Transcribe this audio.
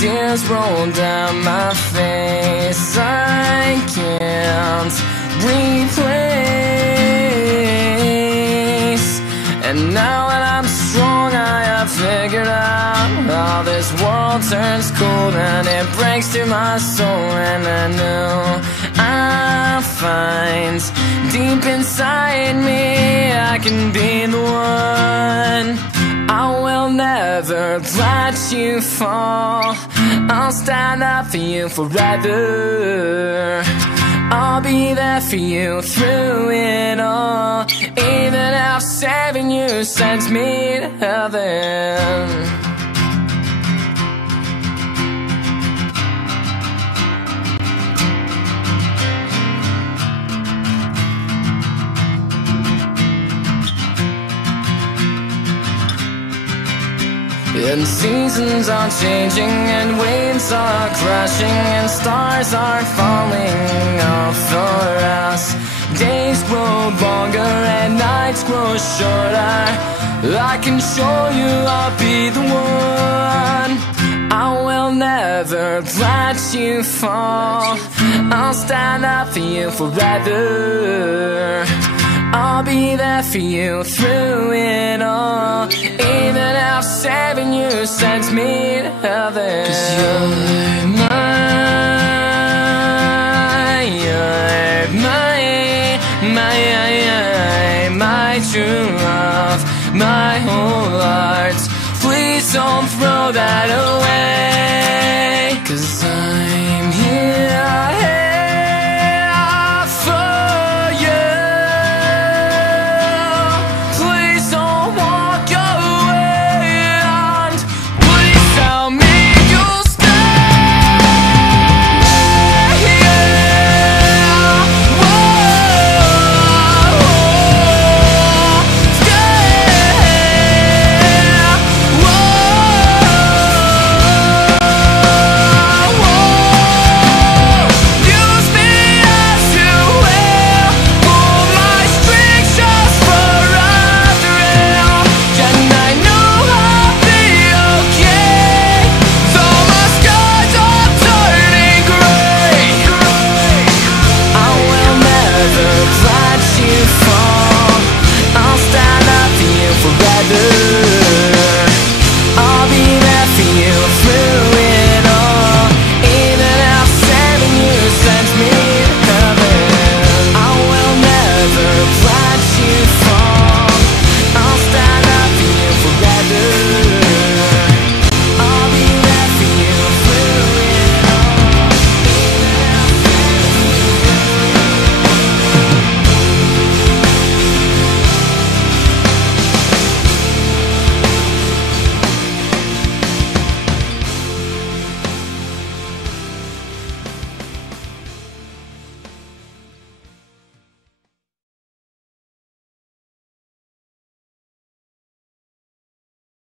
tears roll down my face. I can't replace. And now that I'm strong, I have figured out how this world turns cold and it breaks through my soul. And I know I'll find deep inside me I can be the one. I will never let you fall. I'll stand up for you forever. I'll be there for you through it all, even if saving you sends me to heaven. And seasons are changing and waves are crashing and stars are falling off for us. Days grow longer and nights grow shorter. I can show you I'll be the one. I will never let you fall. I'll stand up for you forever. I'll be there for you through it all, even if saving you sends me to heaven. 'Cause you're my true love, my whole heart. Please don't throw that away.